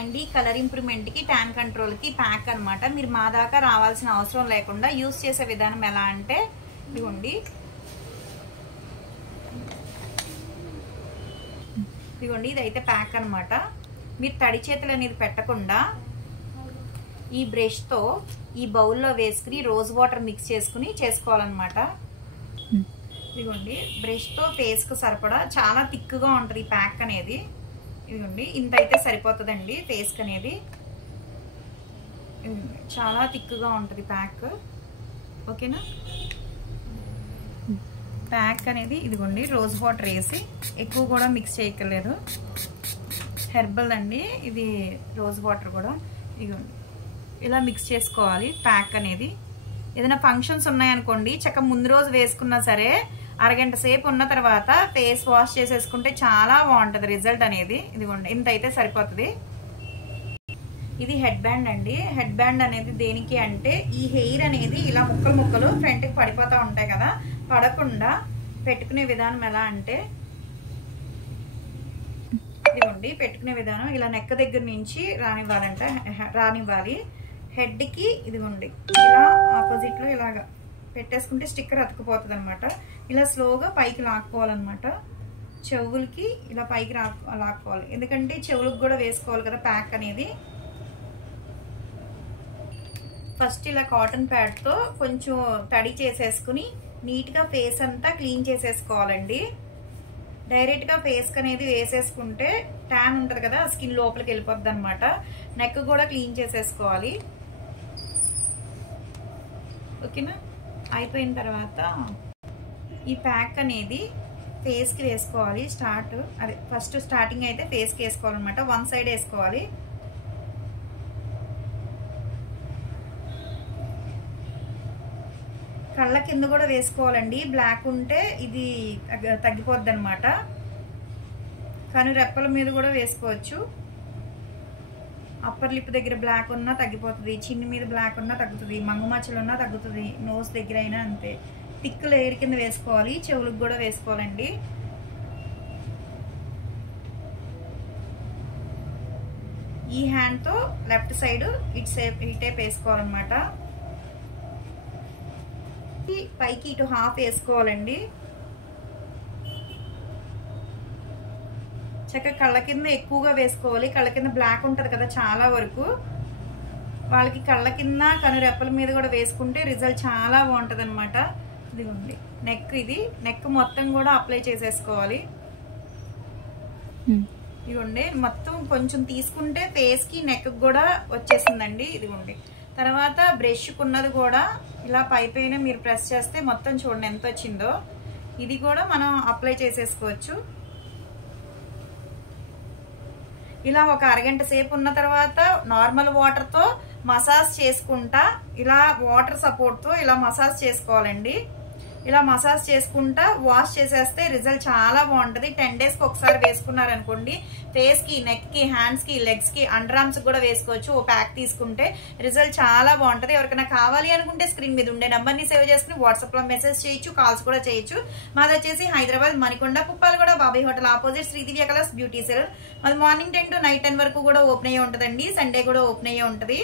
అండి colour improvement కి tan control కి ప్యాక్ అన్నమాట. మీరు మా దాకా రావాల్సిన అవసరం లేకుండా యూస్ చేసే విధానం ఎలా అంటే ఇదిగోండి ఇదైతే ప్యాక్ అన్నమాట. మీరు తడి చేతులు అనేది పెట్టకుండా ఈ బ్రష్ తో ఈ బౌల్లో వేసుకుని రోజ్ వాటర్ మిక్స్ చేసుకుని చేసుకోవాలన్నమాట. ఇదిగోండి బ్రష్ తో ఫేస్ కు సరిపడా చాలా థిక్గా ఉంటుంది ఈ ప్యాక్ అనేది. ఇదిగోండి ఇంత అయితే సరిపోతుందండి ఫేస్ కి అనేది. చాలా థిక్గా ఉంటుంది ప్యాక్. ఓకేనా? ప్యాక్ అనేది ఇదిగోండి రోజ్ వాటర్ వేసి ఎక్కువ కూడా మిక్స్ చేయక్కర్లేదు. హెర్బల్ అండి ఇది రోజ్ వాటర్ కూడా. ఇదిగోండి ఇలా మిక్స్ చేసుకోవాలి ప్యాక్ అనేది. ఏదైనా ఫంక్షన్స్ ఉన్నాయనుకోండి చక్కగా ముందు రోజు వేసుకున్నా సరే అరగంట సేపు ఉన్న తర్వాత ఫేస్ వాష్ చేసేసుకుంటే చాలా బాగుంటుంది రిజల్ట్ అనేది. ఇదిగోండి ఇంత అయితే సరిపోతుంది. ఇది హెడ్ బ్యాండ్ అండి. హెడ్ బ్యాండ్ అనేది దేనికి అంటే ఈ హెయిర్ అనేది ఇలా ముక్కలు ముక్కలు ఫ్రంట్కి పడిపోతూ ఉంటాయి కదా, పడకుండా పెట్టుకునే విధానం ఎలా అంటే ఇదిగోండి పెట్టుకునే విధానం ఇలా నెక్క దగ్గర నుంచి రానివ్వాలి. హెడ్కి ఇదిగోండి ఇలా ఆపోజిట్లో ఇలాగా పెట్టేసుకుంటే స్టిక్కర్ అతుకుపోతుంది అనమాట. ఇలా స్లోగా పైకి లాక్కోవాలన్నమాట. చెవులకి ఇలా పైకి లాక్కోవాలి, ఎందుకంటే చెవులకు కూడా వేసుకోవాలి కదా ప్యాక్ అనేది. ఫస్ట్ ఇలా కాటన్ ప్యాడ్తో కొంచెం తడి చేసేసుకుని నీట్గా ఫేస్ అంతా క్లీన్ చేసేసుకోవాలండి. డైరెక్ట్గా ఫేస్కి అనేది వేసేసుకుంటే ట్యాన్ ఉంటుంది కదా స్కిన్ లోపలికి వెళ్ళిపోద్ది అనమాట. నెక్ కూడా క్లీన్ చేసేసుకోవాలి. ఓకేనా? అయిపోయిన తర్వాత ఈ ప్యాక్ అనేది ఫేస్కి వేసుకోవాలి. ఫస్ట్ స్టార్టింగ్ అయితే ఫేస్కి వేసుకోవాలన్నమాట. వన్ సైడ్ వేసుకోవాలి. కళ్ళ కింద కూడా వేసుకోవాలండి. బ్లాక్ ఉంటే ఇది తగ్గిపోద్ది అనమాట. కానీ రెప్పల మీద కూడా వేసుకోవచ్చు. అప్పర్ లిప్ దగ్గర బ్లాక్ ఉన్నా తగ్గిపోతుంది, చిన్న మీద బ్లాక్ ఉన్నా తగ్గుతుంది, మంగుమచ్చలు ఉన్నా తగ్గుతుంది, నోస్ దగ్గర అయినా అంతే. థిక్ లేయర్ కింద వేసుకోవాలి. చెవులకు కూడా వేసుకోవాలండి. ఈ హ్యాండ్తో లెఫ్ట్ సైడ్ ఇటేపు వేసుకోవాలన్నమాట. పైకి ఇటు హాఫ్ వేసుకోవాలండి. చక్కగా కళ్ళ కింద ఎక్కువగా వేసుకోవాలి. కళ్ళ కింద బ్లాక్ ఉంటుంది కదా చాలా వరకు, వాళ్ళకి కళ్ళ కింద కనురెప్పల మీద కూడా వేసుకుంటే రిజల్ట్ చాలా బాగుంటుంది అనమాట. ఇదిగోండి నెక్, ఇది నెక్ మొత్తం కూడా అప్లై చేసేసుకోవాలి. ఇదిగోండి మొత్తం కొంచెం తీసుకుంటే ఫేస్కి నెక్ కూడా వచ్చేసిందండి. ఇదిగోండి తర్వాత బ్రష్కున్నది కూడా ఇలా పైపైన మీరు ప్రెస్ చేస్తే మొత్తం చూడండి ఎంత వచ్చిందో. ఇది కూడా మనం అప్లై చేసేసుకోవచ్చు. ఇలా ఒక అరగంట సేపు ఉన్న తర్వాత నార్మల్ వాటర్తో మసాజ్ చేసుకుంటా, ఇలా వాటర్ సపోర్ట్తో ఇలా మసాజ్ చేసుకోవాలండి. ఇలా మసాజ్ చేసుకుంటా వాష్ చేసేస్తే రిజల్ట్ చాలా బాగుంటుంది. 10 డేస్కి ఒకసారి వేసుకున్నారనుకోండి ఫేస్కి, నెక్కి, హ్యాండ్స్కి, లెగ్స్కి, అండర్ ఆర్మ్స్కి కూడా వేసుకోవచ్చు. ఓ ప్యాక్ తీసుకుంటే రిజల్ట్ చాలా బాగుంటుంది. ఎవరికైనా కావాలి అనుకుంటే స్క్రీన్ మీద ఉండే నెంబర్ని సేవ్ చేసుకుని వాట్సాప్లో మెసేజ్ చేయొచ్చు, కాల్స్ కూడా చేయొచ్చు. మాది వచ్చేసి Hyderabad Manikonda Puppalaguda Babai hotel opposite Sridivya colours beauty salon. మాది మార్నింగ్ 10 to నైట్ 10 వరకు కూడా ఓపెన్ అయ్యే ఉంటుందండి. సండే కూడా ఓపెన్ అయ్యే ఉంటుంది.